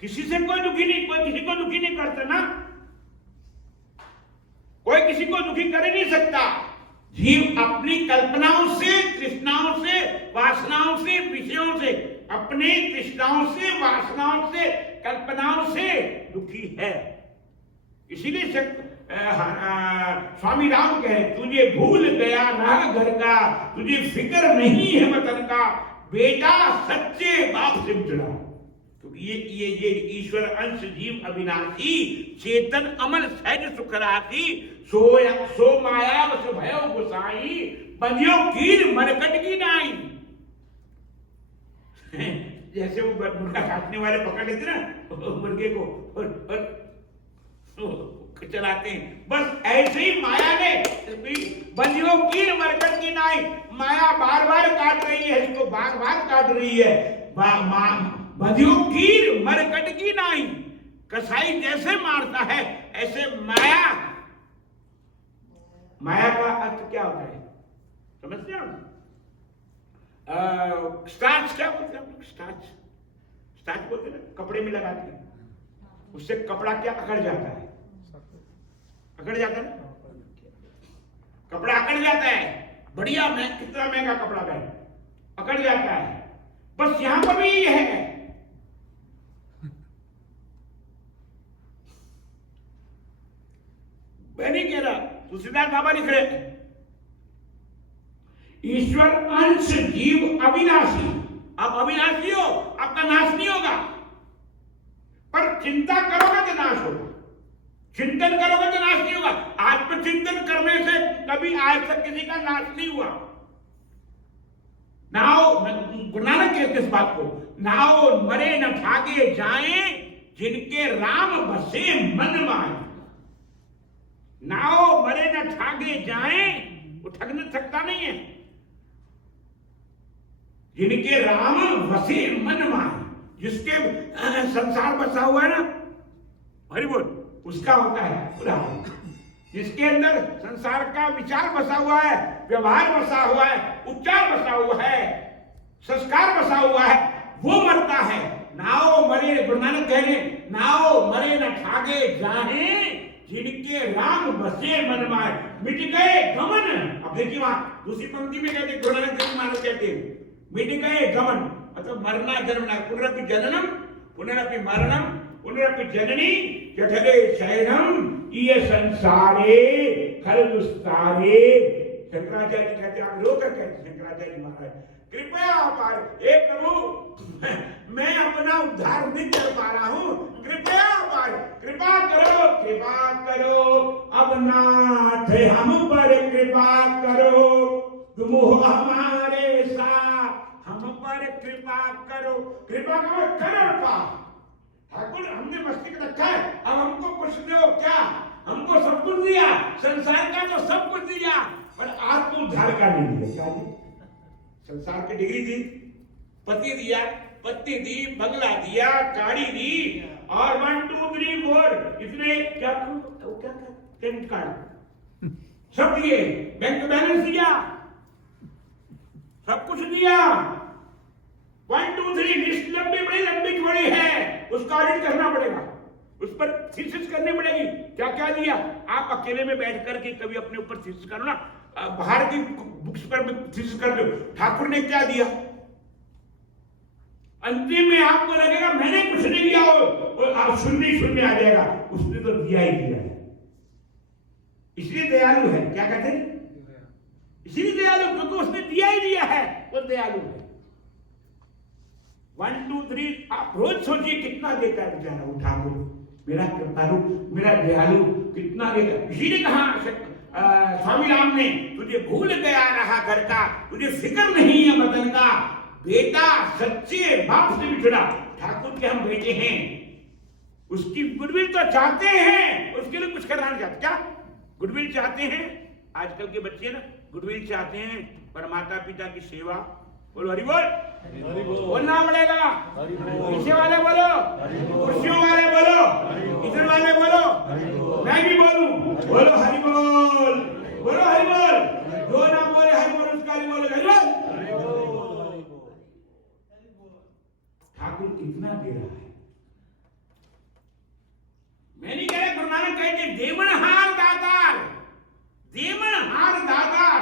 किसी से कोई दुखी नहीं, कोई किसी को दुखी नहीं करता ना, कोई किसी को दुखी कर ही नहीं सकता। जीव अपनी कल्पनाओं से, तृष्णाओं से, वासनाओं से, विषयों से, अपने तृष्णाओं से, वासनाओं से, कल्पनाओं से दुखी है। इसीलिए स्वामी राम कहे, तुझे भूल गया ना घर का, तुझे फिक्र नहीं है वतन का, बेटा सच्चे बाप से बिछड़ा। क्योंकि ये ईश्वर अंश जीव अविनाशी, चेतन अमल सहज सुख राशि, सो माया बस भयो गोसाई, बंधियो कीर मरकट की नाई। जैसे वो मुर्गा काटने वाले पकड़ लेते ना मुर्गे को और चलाते हैं, बस ऐसे ही माया ने बंधियो कीर मरकट की नाई, माया बार बार काट रही है, इसको बार बार काट रही है। बंधियो कीर मरकट की नाई, कसाई जैसे मारता है ऐसे माया। माया का अर्थ क्या होता है समझते हो? स्टार्च क्या बोलते हैं? स्टार्च बोलते हैं ना, कपड़े में लगाते हैं, उससे कपड़ा क्या अकड़ जाता है, अकड़ जाता है ना, कपड़ा अकड़ जाता है, बढ़िया कितना महंगा कपड़ा है, अकड़ जाता है। बस यहां पर भी ये है, मैं नहीं कह रहा, तुलसीदास बाबा लिख रहे, ईश्वर अंश जीव अविनाशी। आप अविनाशी हो, आपका नाश नहीं होगा, पर चिंता करोगे तो नाश होगा, चिंतन करोगे तो नाश नहीं होगा। आत्मचिंतन करने से कभी आज तक किसी का नाश नहीं हुआ। नाओ, गुरु नानक कहते इस बात को, नाओ मरे न भागे जाए, जिनके राम बसे मन माए। नाओ मरे न ठागे जाए, वो ठगने सकता नहीं है, जिनके राम वसे मन माए। जिसके संसार बसा हुआ है ना, हरि बोल, उसका होता है पूरा। जिसके अंदर संसार का विचार बसा हुआ है, व्यवहार बसा हुआ है, उच्चार बसा हुआ है, संस्कार बसा हुआ है, वो मरता है। नाओ मरे, गुरु नानक कह रहे, नाओ मरे न ठागे जाए, जिनके राम बसे मन माए। मिट गए गमन। अब देखिए वहां दूसरी पंक्ति में कहते, गुरु नानक देव महाराज कहते हैं, मिट गए गमन, मतलब मरना जन्मना, पुनरपि जननम पुनरपि मरणम पुनरपि जननी जठरे शयनम, ये संसारे खल दुस्तारे। शंकराचार्य कहते, आप रोकर कहते शंकराचार्य महाराज, कृपया पार, हे प्रभु मैं अपना उद्धार नहीं कर पा रहा हूं, कृपया पार, कृपा करो, कृपा करो, अब नाथ हम पर कृपा करो, तुम हो हमारे साथ, हम पर कृपा करो। कृपा करो, करो पा ठाकुर, हमने मस्तिष्क रखा है, अब हमको कुछ दो क्या, हमको सब कुछ दिया, संसार का तो सब कुछ दिया, पर आत्म उद्धार का नहीं दिया। क्या जी? संसार की डिग्री दी, पति दिया, पत्नी दी, बंगला दिया, गाड़ी दी, और 1 2 3 4 इसने क्या क्रेडिट कार्ड सब दिए, बैंक बैलेंस दिया, सब कुछ दिया। 1 2 3 लिस्ट लंबी बड़ी लंबी बड़ी है, उसका ऑडिट करना पड़ेगा, उस पर थीसिस करनी पड़ेगी। क्या क्या दिया? आप अकेले में बैठ करके कभी अपने ऊपर थीसिस करो ना, बाहर की बुक्स पर थीसिस कर दो, ठाकुर ने क्या दिया। अंतिम में आपको लगेगा मैंने कुछ नहीं दिया हो, आप शून्य शून्य आ जाएगा, उसने तो दिया ही दिया है। इसलिए दयालु है। क्या कहते हैं? इसीलिए दयालु, क्योंकि उसने दिया ही दिया है, वो दयालु है। 1 2 3 आप रोज सोचिए कितना देता है बेचारा वो ठाकुर, मेरा कृपालु, मेरा दयालु कितना देता। इसीलिए कहा स्वामी राम ने, तुझे भूल गया रहा घर का, तुझे फिक्र नहीं है वतन का, बेटा सच्चे बाप से बिछड़ा। ठाकुर के हम बेटे हैं, उसकी गुडविल तो चाहते हैं, उसके लिए कुछ करना नहीं चाहते। क्या गुडविल चाहते हैं? आजकल के बच्चे ना गुडविल चाहते हैं, पर माता पिता की सेवा। बोलो हरि बोल, बोलना पड़ेगा। पीछे वाले बोलो, कुर्सियों वाले बोलो, इधर वाले बोलो, मैं भी बोलूं, बोलो हरि बोल, बोलो हरि बोल। जो ना बोले हरि बोल उसका हरि बोलो, हरि बोल। ठाकुर कितना दे रहा है, देवनहार दातार, देवनहार दातार,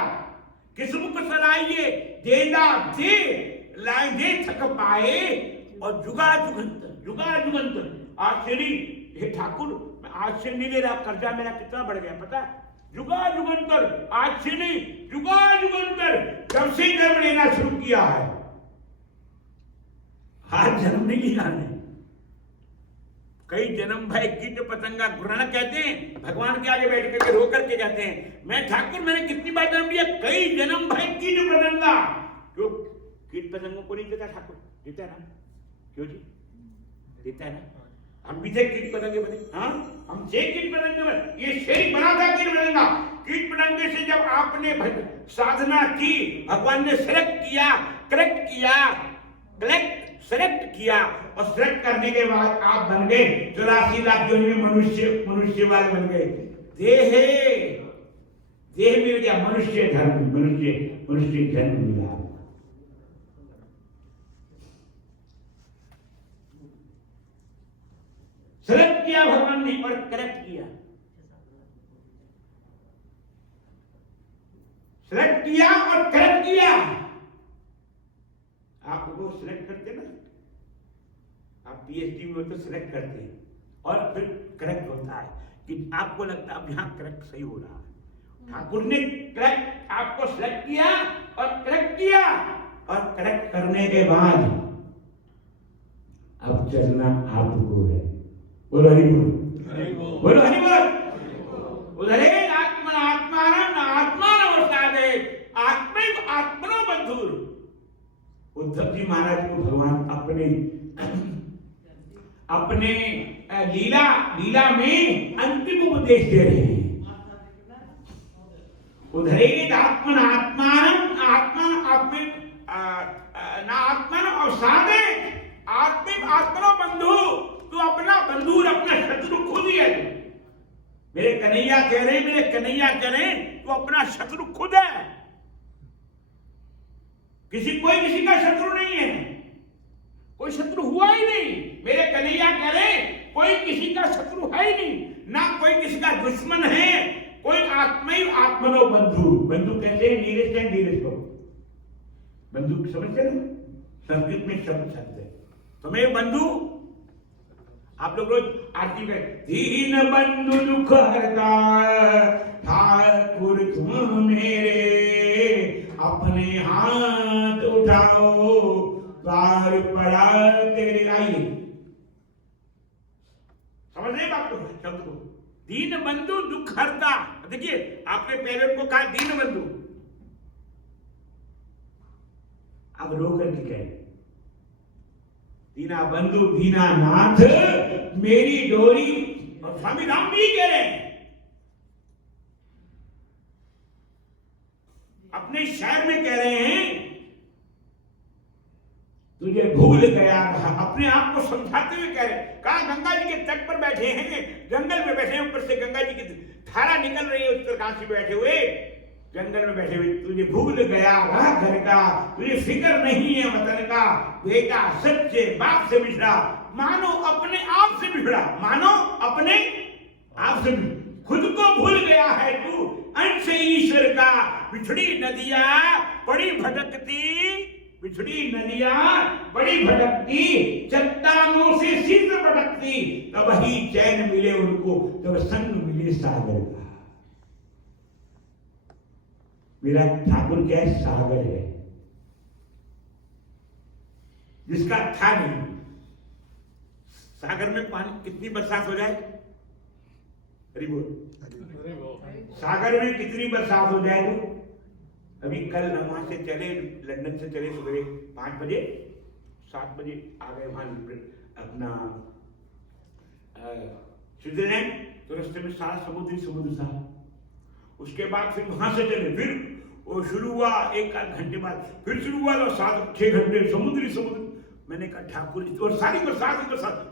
किस्मुख सलाइए देदा दे, लाए दे थक पाए, और जुगा जुगंतर। आज से नहीं, हे ठाकुर आज से नहीं ले रहा, कर्जा मेरा कितना बढ़ गया पता है? जुगा जुगंतर, आज से नहीं, जुगा जुगंतर, जब से जन्म लेना शुरू किया है, आज जन्म नहीं लिया है। कई जन्म भाई कीट पतंगा ग्रहण कहते हैं, भगवान के आगे बैठ करके रो करके कहते हैं, मैं ठाकुर मैंने कितनी बार जन्म लिया, कई जन्म भाई कीट पतंगा। क्यों कीट पतंगों को नहीं देता ठाकुर? देता है ना, क्यों जी देता है ना? हम भी थे कीट पतंगे बने, हाँ हम थे कीट पतंगे बने, ये शेर बना था कीट पतंगा। कीट पतंगे से जब आपने साधना की, भगवान ने सेलेक्ट किया, सेलेक्ट किया, और सेलेक्ट करने के बाद आप बन गए 84 लाख योनि में मनुष्य वाले बन गए। देह मिल गया, मनुष्य धर्म मिला। सेलेक्ट किया भगवान ने और करेक्ट किया, सेलेक्ट किया और करेक्ट किया। आप वो सिलेक्ट करते ना, आप पीएचडी में तो सिलेक्ट करते हैं और फिर करेक्ट होता है कि आपको लगता है अब यहाँ करेक्ट सही हो रहा है। ठाकुर ने करेक्ट आपको सिलेक्ट किया और करेक्ट किया, और करेक्ट करने के बाद अब चलना आपको है। बोलो हरि बोल, बोलो हरि बोल। उधरे आत्मान अवसादे आत्मनो बंधुर। उद्धव जी महाराज को भगवान अपने लीला में अंतिम उपदेश दे रहे हैं। उधरे आत्मन अवसादे आत्मनो बंधु। तू अपना बंधु, अपना शत्रु खुद ही है। मेरे कन्हैया कह रहे तू अपना शत्रु खुद है। कोई किसी का शत्रु नहीं है, कोई शत्रु हुआ ही नहीं। मेरे कन्हैया कह रहे कोई किसी का शत्रु है ही नहीं, ना कोई किसी का दुश्मन है। कोई आत्मनो बंधु। बंधु कहते हैं नीरज एंड नीरज को बंधु, समझते ना? संस्कृत में शब्द है तुम्हें बंधु। आप लोग रोज आरती में दीन बंधु दुख हरता ठाकुर तुम मेरे, अपने हाथ उठाओ द्वार पड़ा तेरे। आइए समझ रहे बात को, शब्द को। दीन बंधु दुख हरता। देखिए आपने पहले उनको कहा दीन बंधु, अब रो करके कहे दीना बंधु दीना नाथ मेरी डोरी। और स्वामी राम भी कह रहे हैं अपने शायर में, कह रहे हैं तुझे भूल गया रहा। अपने आप को समझाते हुए कह रहे हैं। कहा गंगा जी के तट पर बैठे हैं, जंगल में बैठे हैं, ऊपर से गंगा जी की धारा निकल रही है उत्तरकाशी बैठे हुए, जंगल में बैठे हुए। तुझे भूल गया रहा घर का, तुझे फिक्र नहीं है वतन का। बेटा सच्चे बाप से बिछड़ा, मानो अपने आप से बिछड़ा। मानो अपने आप से खुद को भूल गया है तू, अंश ईश्वर का। बिछड़ी नदियां बड़ी भटकती, बिछड़ी नदियां बड़ी भटकती, चट्टानों से सिर भटकती। तब ही चैन मिले उनको जब संग मिले सागर का। मेरा ठाकुर क्या है? सागर है जिसका था नहीं। सागर में पानी कितनी बरसात हो जाए, हरि बोल, सागर में कितनी बरसात हो जाए तो। अभी कल वहां से चले, लंदन से चले सुबह 5 बजे, 7 बजे आ गए वहां अपना स्विट्जरलैंड। तो रास्ते में सारा समुद्र था। उसके बाद फिर वहां से चले, फिर वो शुरू हुआ 1-8 घंटे बाद, फिर शुरू हुआ 7-6 घंटे समुद्र। मैंने कहा ठाकुर, और सारी बरसात,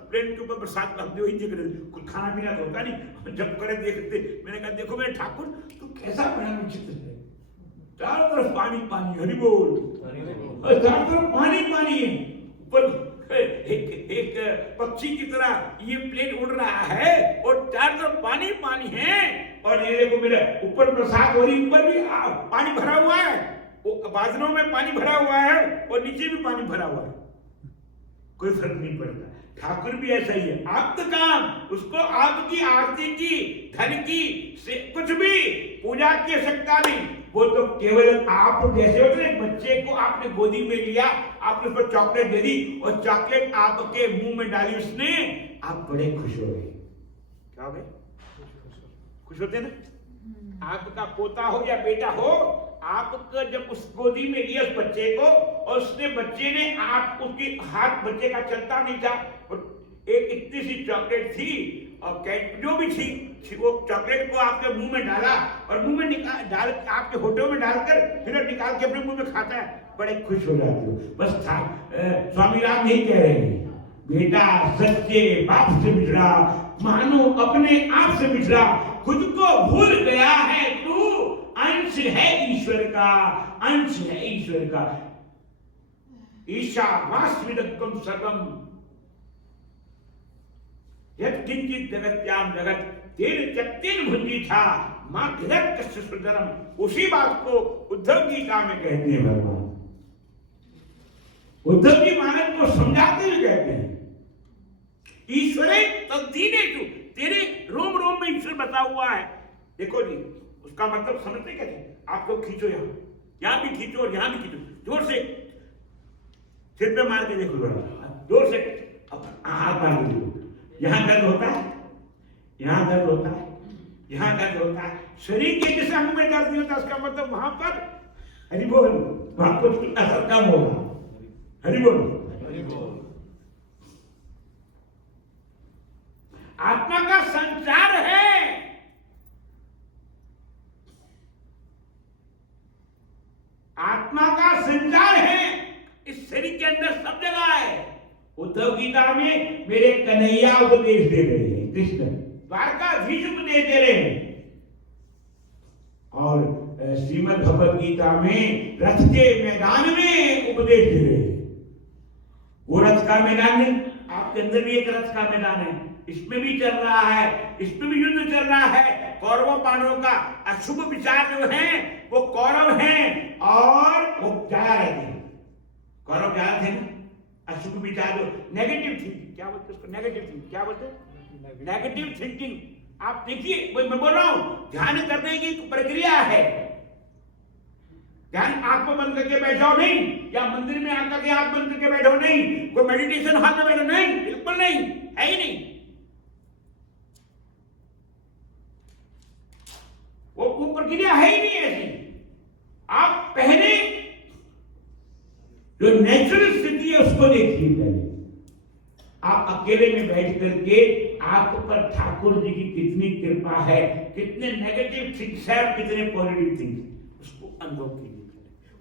प्लेन के ऊपर बरसात करते हुए देख रहे, कुछ खाना पीना तो होता नहीं, जब करे देखते। मैंने कहा देखो मेरे ठाकुर तू कैसा बड़ा विचित्र है, चारों तरफ पानी पानी, हरि बोल, चारों तरफ पानी पानी है। ऊपर एक पक्षी की तरह ये प्लेन उड़ रहा है और चारों तरफ पानी पानी है, और ये देखो मेरे ऊपर बरसात हो रही, ऊपर भी पानी भरा हुआ है, बादलों में पानी भरा हुआ है और नीचे भी पानी भरा हुआ है, कोई फर्क नहीं पड़ता। ठाकुर भी ऐसा ही है, आप तो काम उसको आपकी आरती की, धन की से कुछ भी पूजा की आवश्यकता नहीं, वो तो केवल आप जैसे होते हैं, बच्चे को आपने गोदी में लिया, आपने उसको चॉकलेट दे दी और चॉकलेट आपके मुंह में डाली उसने, आप बड़े खुश हो गए। क्या हो गए? खुश होते ना। आपका पोता हो या बेटा हो, आपका जब उस गोदी में लिया उस बच्चे को, और उसने बच्चे ने आप उसके हाथ, बच्चे का चलता नहीं था, और एक इतनी सी चॉकलेट थी और जो भी थी वो चॉकलेट को आपके मुंह में डाला और मुंह में निकाल डाल आपके होठों में डालकर फिर निकाल के अपने मुंह में खाता है, बड़े खुश हो जाते हो। बस था स्वामी राम यही कह रहे हैं, बेटा सच्चे बाप से बिछड़ा, मानो अपने आप से बिछड़ा, खुद को भूल गया है तू, अंश है ईश्वर का, अंश है ईश्वर का। ईशा वास्विदक्कम सर्वम यत् किंचित जगत्याम जगत तेन चत्तेन भुंजी था मां घृत कस्य सुंदरम। उसी बात को उद्धव गीता में कहते हैं भगवान। उद्धव जी महाराज को समझाते हुए कहते हैं, ईश्वरे तद्दीनेषु, तेरे रोम रोम में ईश्वर बता हुआ है। देखो जी, उसका मतलब समझते कैसे? आप लोग खींचो, यहां भी खींचो और यहां भी खींचो, जोर से सिर पे मार के देखो, जोर से हाथ मार के देखो। यहां दर्द होता है, यहां दर्द होता है, यहां दर्द होता है, शरीर के जिस अंग में दर्द नहीं होता, उसका मतलब वहां पर हरि बोल, वहां कुछ असर कम होगा। हरि बोल, हरि बोल। आत्मा का संचार है, आत्मा का संचार है, इस शरीर के अंदर सब जगह है। उद्धव गीता में मेरे कन्हैया उपदेश दे रहे हैं, कृष्ण द्वारकाधीश उपदेश दे रहे हैं, और श्रीमद् भगवद गीता में रथ के मैदान में उपदेश दे रहे हैं। वो रथ का मैदान नहीं, आपके अंदर भी एक रथ का मैदान है, इसमें भी चल रहा है, इसमें भी युद्ध चल रहा है। कौरवों पांडवों का अशुभ विचार जो है वो कौरव हैं और वो ज्यादा रहते हैं, कौरव ज्यादा थे ना। अशुभ विचार जो नेगेटिव थिंकिंग, क्या बोलते उसको? Negative thinking. क्या बोलते? Negative thinking. आप देखिए, मैं बोल रहा हूं, ध्यान करने की प्रक्रिया है। ध्यान आंख को बंद करके बैठो नहीं, या मंदिर में आकर के आंख बंद करके बैठो नहीं, कोई मेडिटेशन हॉल में बैठो नहीं, बिल्कुल नहीं, है ही नहीं। वो प्रक्रिया है ही नहीं ऐसी। आप पहले जो नेचुरल स्थिति है उसको देखिए। पहले आप अकेले में बैठ करके आप पर ठाकुर जी की कितनी कृपा है, कितने नेगेटिव थिंग्स है और कितने पॉजिटिव थिंग्स, उसको अनुभव कीजिए।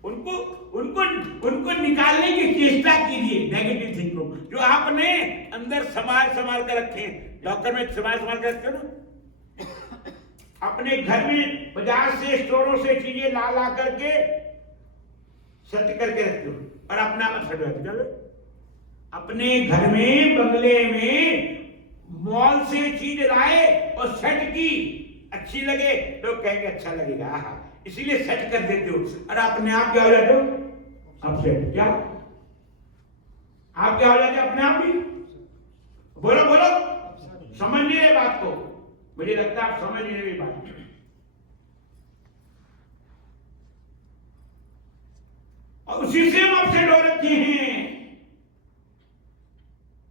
उनको उनको उनको निकालने की चेष्टा कीजिए, नेगेटिव थिंग को जो आपने अंदर संभाल कर रखे हैं। डॉक्टर में संभाल कर रखते हो ना, अपने घर में बाजार से स्टोरों से चीजें ला करके सेट करके रखते हो और अपना सेट करते हो। अपने घर में, बंगले में मॉल से चीज लाए और सेट की, अच्छी लगे तो कहेंगे अच्छा लगेगा, इसीलिए सेट कर देते हो, और अपने आप क्या हो जाते हो? अपसेट। क्या आप क्या हो जाते हो अपने आप ही? बोलो बोलो, समझ नहीं रहे बात को, मुझे लगता है आप समझ नहीं रहे बात। और उसी से हम अपसेट हो रखे हैं,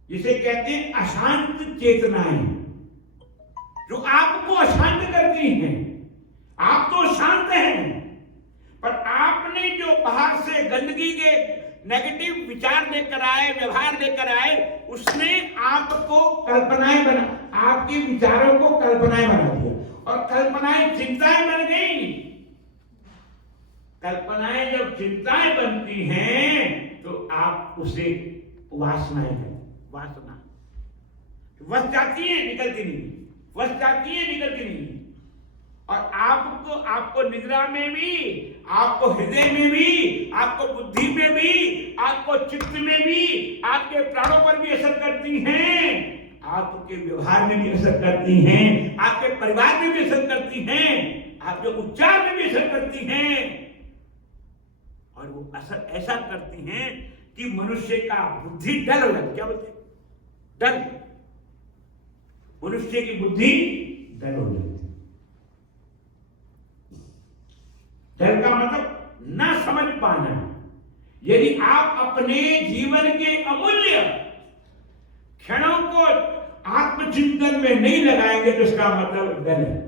जिसे कहते हैं अशांत चेतनाएं, जो आपको अशांत करती हैं। आप तो शांत हैं, पर आपने जो बाहर से गंदगी के नेगेटिव विचार लेकर आए, व्यवहार लेकर आए, उसने आपको कल्पनाएं बना, आपके विचारों को कल्पनाएं बना दिया, और कल्पनाएं चिंताएं बन गई। कल्पनाएं जब चिंताएं बनती हैं तो आप उसे वासनाएं कहते हैं। वासना वस जाती है, निकलती नहीं, वस जाती है, निकलती नहीं। और आपको निद्रा में भी, आपको हृदय में भी, आपको बुद्धि में भी, आपको चित्त में भी, आपके प्राणों पर भी असर करती हैं, आपके व्यवहार में भी असर करती हैं, आपके परिवार में भी असर करती हैं, आपके उच्चार में भी असर करती हैं। और वो असर ऐसा करती हैं कि मनुष्य का बुद्धि डल हो जाती। क्या बोलते हैं? डल। मनुष्य की बुद्धि डल हो जाती। डल का मतलब न समझ पाना। यदि आप अपने जीवन के अमूल्य क्षणों को आत्मचिंतन में नहीं लगाएंगे तो इसका मतलब डल है।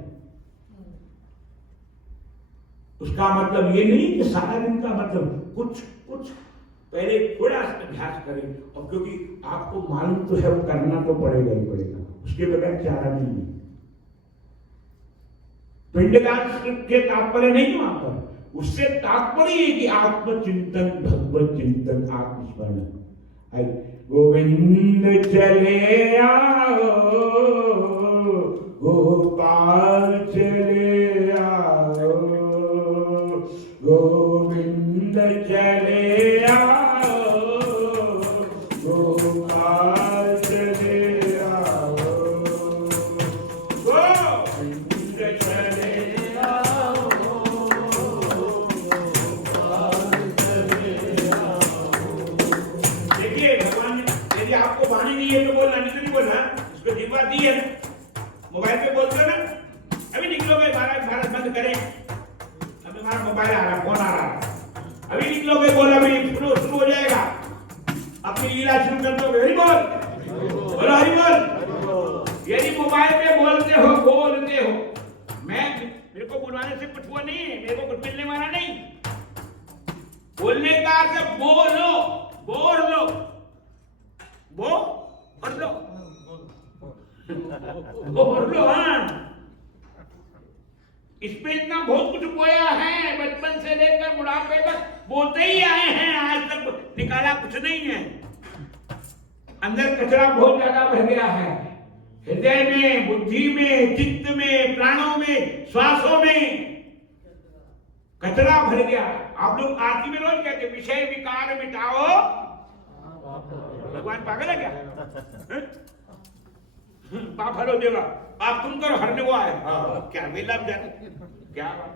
उसका मतलब ये नहीं कि सारा दिन का मतलब कुछ पहले थोड़ा सा अभ्यास करें, और क्योंकि आपको मालूम तो है वो करना तो पड़ेगा ही पड़ेगा, उसके बगैर चारा नहीं है। पिंडदान के तात्पर्य नहीं वहां पर, उससे तात्पर्य है कि आत्मचिंतन, भगवत चिंतन, आत्मस्मरण। गोविंद चले आओ, गोपाल चले आओ, गोविंद चले आओ, गोपाल चले आओ, गोविंद चले आओ, गोपाल चले आओ। देखिए भगवान ने यदि आपको वाणी नहीं है तो बोलना, नहीं बोलना, इसको जिह्वा दी है। मोबाइल पे बोलते हो ना, अभी निकलोगे, भारत बंद करें, अभी हमारा मोबाइल आ रहा, फोन आ रहा, अभी निकलोगे, बोला भी शुरू हो जाएगा, अपनी लीला शुरू कर दोगे। हरि बोल, बोलो हरि बोल। यदि मोबाइल पे बोलते हो, मेरे को बुलवाने से कुछ हुआ नहीं है, मेरे को कुछ मिलने वाला नहीं। बोलने का अर्थ बोलो, बोल लो, बोल लो, हाँ। इसमें इतना बहुत कुछ बोया है, बचपन से लेकर बुढ़ापे तक बोलते ही आए हैं, आज तक निकाला कुछ नहीं है। अंदर कचरा बहुत ज्यादा भर गया है, हृदय में, बुद्धि में, चित्त में, प्राणों में, श्वासों में कचरा भर गया। आप लोग आरती में रोज कहते विषय विकार मिटाओ। भगवान पागल है क्या? पाप हरो देगा, आप तुम करो, हरने को आए। क्या मेला जाने क्या बात?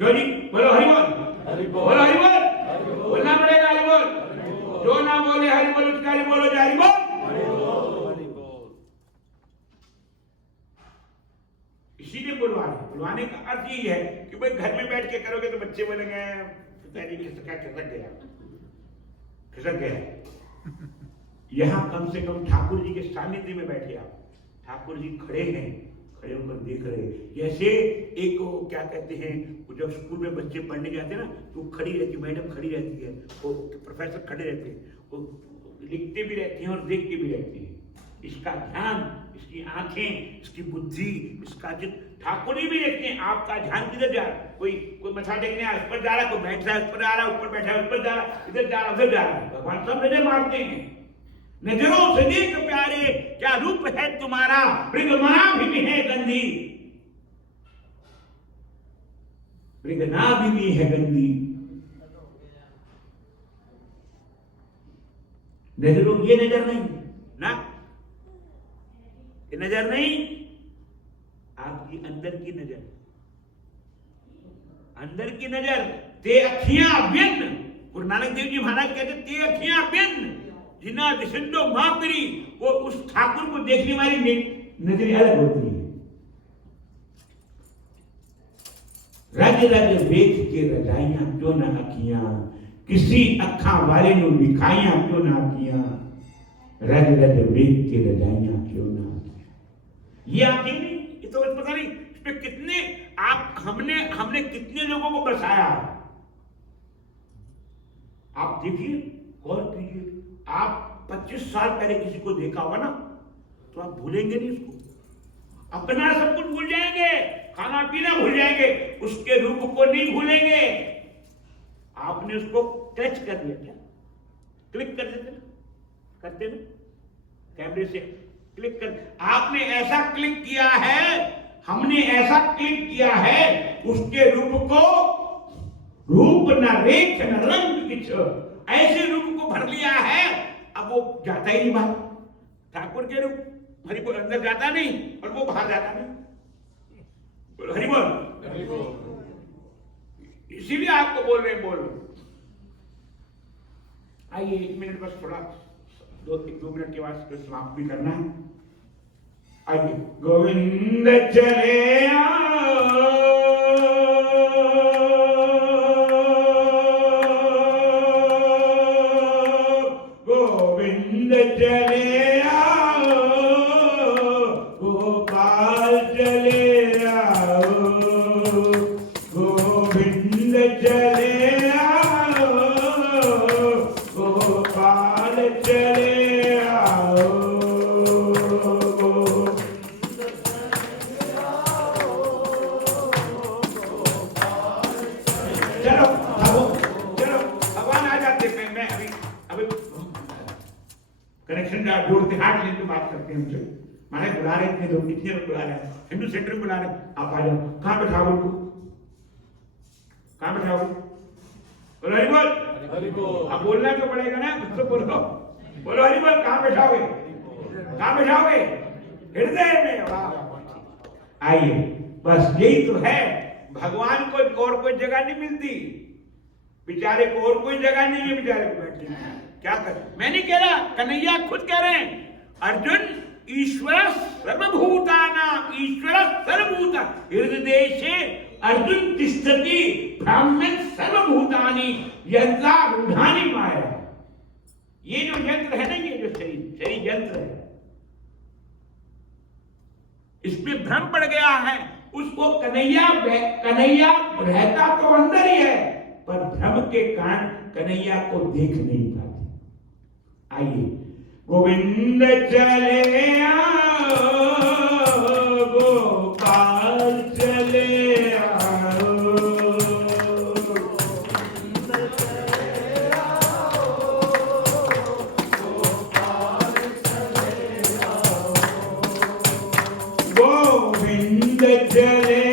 क्यों जी? बोलो हरि बोल, बोलो हरि बोल, बोलना पड़ेगा हरि बोल। जो ना बोले हरि बोल, उसका हरि बोलो, हरि बोल। इसीलिए बुलवाने का अर्थ यही है कि भाई घर में बैठ के करोगे तो बच्चे बोलेंगे खिसक गया। यहां कम से कम ठाकुर जी के सानिध्य में बैठे आप, ठाकुर जी खड़े हैं, खड़े होकर देख रहे हैं। जैसे एक क्या कहते हैं, जब स्कूल में बच्चे पढ़ने जाते हैं ना, तो खड़ी रहती, मैडम खड़ी रहती है, वो प्रोफेसर खड़े रहते हैं, वो लिखते भी रहते हैं और देखते भी रहते हैं। इसका ध्यान, इसकी आंखें, इसकी बुद्धि, इसका चित्त, ठाकुर जी भी देखते हैं आपका ध्यान किधर जा रहा है। कोई मथा टेकने आ, उस पर जा रहा है, कोई बैठ रहा है, उस पर आ रहा है, ऊपर बैठा है, उस पर जा रहा है, इधर जा रहा है, उधर जा रहा है। भगवान सब नजर मारते हैं। नजरों से देख प्यारे, क्या रूप है तुम्हारा, मृगनाभ भी है गंदी, मृगनाभ भी है गंदी। नजरों, ये नजर नहीं ना, ये नजर नहीं, आपकी अंदर की नजर, अंदर की नजर। ते अखियां बिन, गुरु नानक देव जी महाराज कहते ते अखियां बिन जिना दिशंडो मापरी, वो उस ठाकुर को देखने वाली नजर अलग होती है। रज रज वेख के रजाइयां क्यों ना अखियां, किसी अखा वाले नु दिखाइयां क्यों ना अखियां, रज रज वेख के रजाइयां क्यों ना अखियां। ये आंखें नहीं, ये तो पता नहीं इसमें कितने हमने कितने लोगों को बसाया। आप देखिए, गौर कीजिए, आप 25 साल पहले किसी को देखा होगा ना, तो आप भूलेंगे नहीं उसको, अपना सब कुछ भूल जाएंगे, खाना पीना भूल जाएंगे, उसके रूप को नहीं भूलेंगे। आपने उसको टच कर लिया, क्या क्लिक कर देते ना, करते ना कैमरे से, क्लिक कर, आपने ऐसा क्लिक किया है, हमने ऐसा क्लिक किया है, उसके रूप को रूप न रेख न रंग किछ, ऐसे रूप को भर लिया है, अब वो जाता ही नहीं बाहर। ठाकुर के रूप हरि बोल अंदर जाता नहीं और वो बाहर जाता नहीं। बोलो हरि बोल। इसीलिए आपको बोल रहे बोलो। आइए 1 मिनट बस, थोड़ा 2 मिनट के बाद समाप्त भी करना है। आइए गोविंद चले गोविंद चले गोपाल चले गोविंद चले गोपाल चले जोड़ते हाथ लेके बात करते हैं हमसे। माने बुला रहे थे लोग, कितने लोग बुला रहे हैं, हिंदू सेंटर में बुला रहे हैं, आप आ जाओ। कहाँ बैठाओ उनको, कहाँ बैठाओ? बोलो हरि बोल। अब बोलना तो पड़ेगा ना, तो बोलो बोलो हरि बोल। कहाँ बैठाओगे, कहाँ बैठाओगे? हृदय में। आइए बस यही तो है, भगवान को और कोई जगह नहीं मिलती, बेचारे को और कोई जगह नहीं है, बेचारे को बैठने। क्या कर, मैं नहीं कह रहा, कन्हैया खुद कह रहे हैं, अर्जुन ईश्वर सर्वभूताना, ईश्वर सर्वभूता हृदय से अर्जुन तिष्ठति ब्राह्मण सर्वभूतानि यंत्रारूढ़ानि माया। ये जो यंत्र है ना, ये जो शरीर यंत्र है, इसमें भ्रम पड़ गया है। उसको कन्हैया रहता तो अंदर ही है, पर भ्रम के कारण कन्हैया को देख नहीं पाते। आइए गोविंद चले गोपाल चले गोविंद चले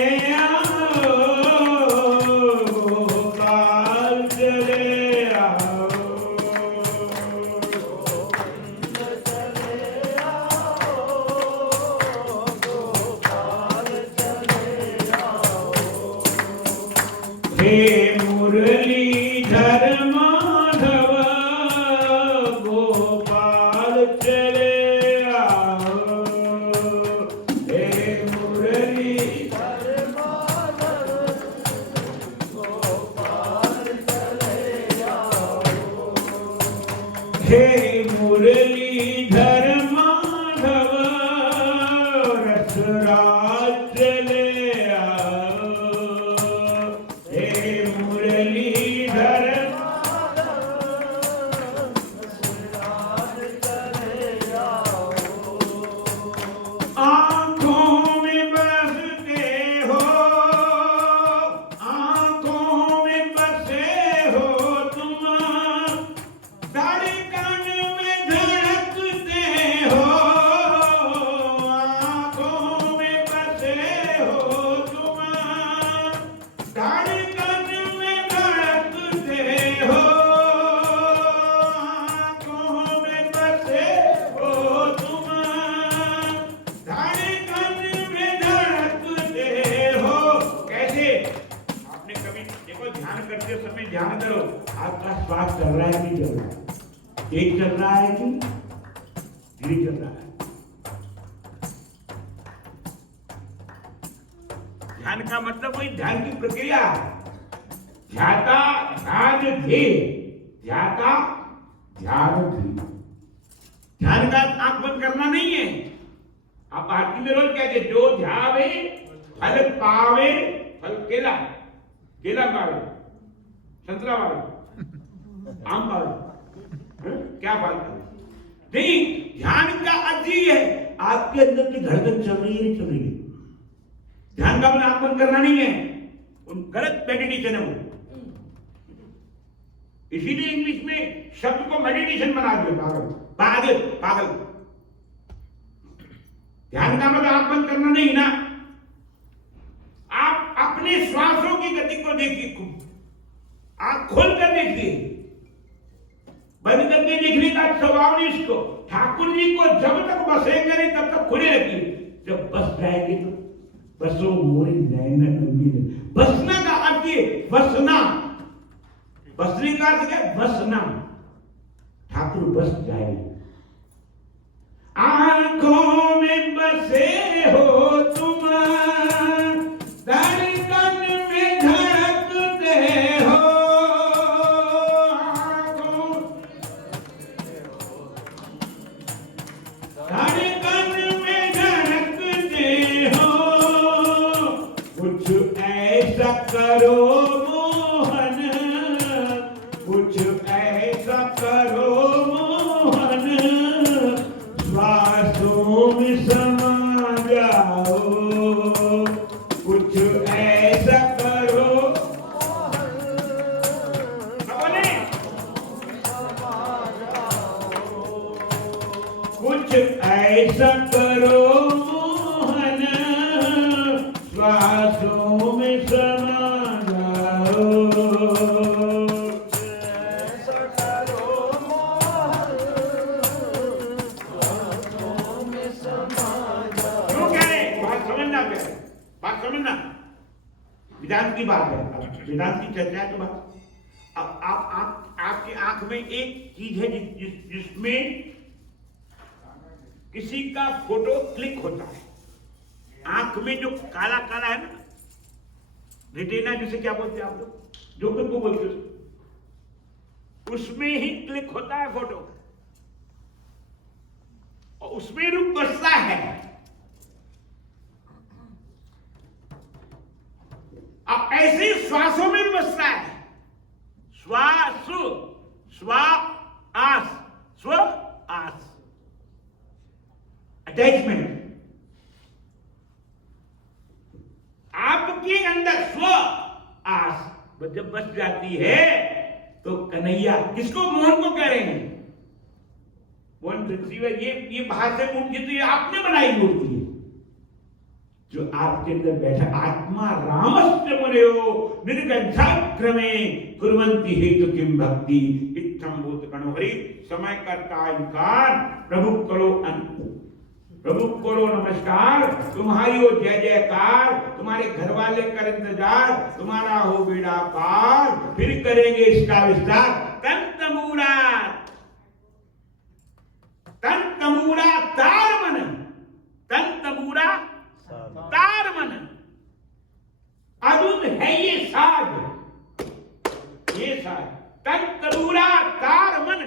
ध्यान करो, आपका श्वास चल रहा है कि चल रहा है, तेज चल रहा है कि धीरे चल रहा है। ध्यान का मतलब वही ध्यान की प्रक्रिया, ध्याता ध्यान धे, ध्याता ध्यान धे। ध्यान का आंख बंद करना नहीं है। आप आरती में रोज कहते जो ध्यावे फल पावे, फल केला, केला पावे, संतरा पावे, आम पावे, क्या बात है? नहीं, ध्यान का अर्थ ही है आपके अंदर की धड़कन चल रही है, नहीं चल रही है। ध्यान का मतलब आंख बंद करना नहीं है, गलत मेडिटेशन है वो। इसीलिए इंग्लिश में शब्द को मेडिटेशन बना दिया, पागल पागल पागल। ध्यान का मतलब आंख बंद करना नहीं ना, आप अपने श्वासों की गति को देखिए, आंख खोल कर देखिए, बंद करके देखने का स्वभाव नहीं इसको। ठाकुर जी को जब तक बसेंगे नहीं तब तक खुले रखिए, जब बस जाएंगे तो बसो मोरी नैन नंगी। बसना का अर्थ ये, बसना, बसने का अर्थ क्या, बसना, ठाकुर बस जाए। आंखों में बसे हो तुम, धड़कन में धड़कते हो, धड़कन में धड़कते हो, कुछ ऐसा करो मोहन, कुछ ऐसा करो मोहन, श्वासों में समा जाओ, कुछ ऐसा करो, कुछ ऐसा करो मोहन, श्वासों में समा जाओ, ऐसा करो मोहन, श्वासों में समा जाओ। क्यों कह रहे हैं? बात समझना, कह रहे बात समझना, वेदांत की बात है, वेदांत की चर्चा है। तो बात अब आप आपकी आंख में एक चीज है जिसमें किसी का फोटो क्लिक होता है, आंख में जो काला काला है ना, रेटिना जिसे क्या बोलते हैं आप लोग, जो कुछ को बोलते हैं, उसमें ही क्लिक होता है फोटो, और उसमें रूप बसता है। अब ऐसे श्वासों में भी बसता है, श्वास, आस, स्व आस, अटैचमेंट। आपके अंदर स्व आस जब बस जाती है तो कन्हैया, किसको, मोहन को कह रहे हैं, मोहन रिसीवर। ये बाहर से मूर्ति तो ये आपने बनाई मूर्ति है, जो आपके अंदर बैठा आत्मा। रामस्य मुनयो निर्गंधाग्रमे कुर्वन्ति हेतु किम भक्ति, इत्थम भूत गणो हरि। समय करता इनकार, प्रभु करो प्रभु करो नमस्कार, तुम्हारी हो जय जयकार, तुम्हारे घर वाले कर इंतजार, तुम्हारा हो बेड़ा पार, फिर करेंगे इसका विस्तार। तंतमूड़ा तार मन, तंतमूड़ा तार मन, अद्भुत है ये साज, ये साज तंतमूड़ा तार मन,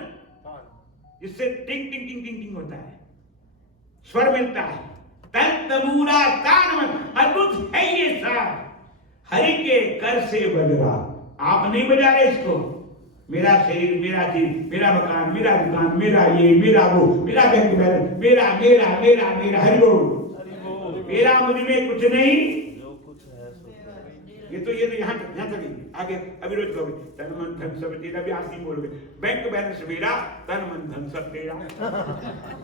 जिससे टिंग टिंग टिंग टिंग टिंग होता है, स्वर मिलता है। तंतमूड़ा तार मन, अद्भुत है ये साज, हरि के कर से बजरा। आप नहीं बजा रहे इसको, मेरा शरीर, मेरा दिल, मेरा मकान, मेरा दुकान, मेरा ये, मेरा वो, मेरा बैंक बैलेंस, मेरा मेरा मेरा मेरा, हरि बोल, मेरा मुझ में कुछ नहीं, ये तो यहाँ तक आगे अविरोध करो, तन मन धन सब तेरा, भी आसी बोल गए, बैंक बैलेंस मेरा, तन मन धन सब तेरा,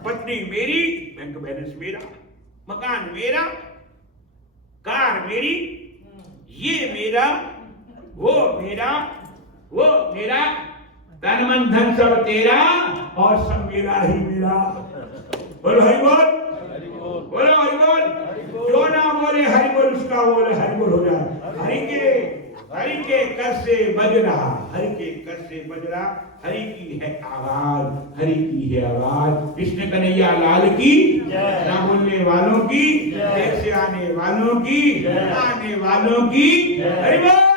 पत्नी मेरी, बैंक बैलेंस मेरा, मकान मेरा, कार मेरी, ये मेरा, वो मेरा, वो मेरा, तन मन धन सब तेरा, और सब मेरा ही मेरा। बोलो हरि बोल, बोलो हरि बोल। जो ना बोले हरि बोल, उसका बोले हरि बोल हो जाए। हरि के कर से बज रहा, हरि के कर से बज रहा, हरि की है आवाज, हरि की है आवाज। कृष्ण कन्हैया लाल की, ना बोलने वालों की, देर से आने वालों की, आने वालों की, हरि बोल।